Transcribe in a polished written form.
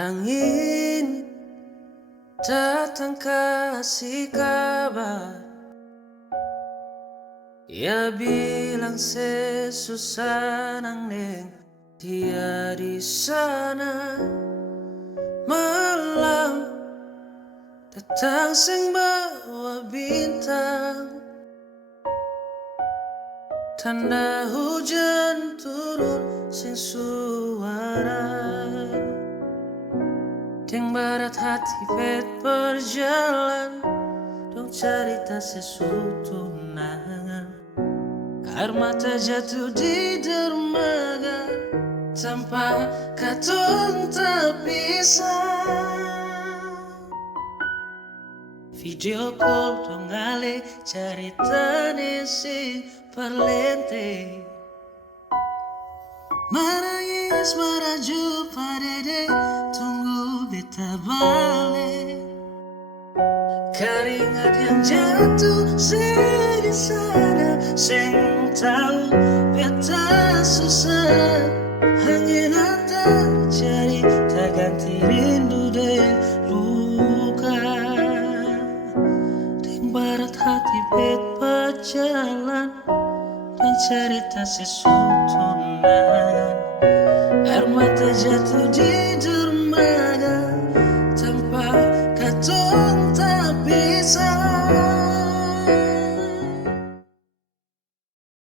Angin datang kasih kabar, ia bilang sesusah nang neng dia di sana. Malam datang sing bawa bintang, tanda hujan turun sing suara. Yang barat hati pet berjalan, dong cerita sesuatu nangan. Air mata jatuh di dermaga, tanpa katun terpisah. Video call dong ale cerita nesi perlente. Menangis meraju padede, tunggu beta balik. Keringat yang jatuh di sana, sing tahu beta susah. Angin datang jadi tak ganti rindu deh luka. Di barat hati bet berjalan, dan cerita sesuatu nangan. Air mata jatuh di dermaga, tanpa katong tak bisa.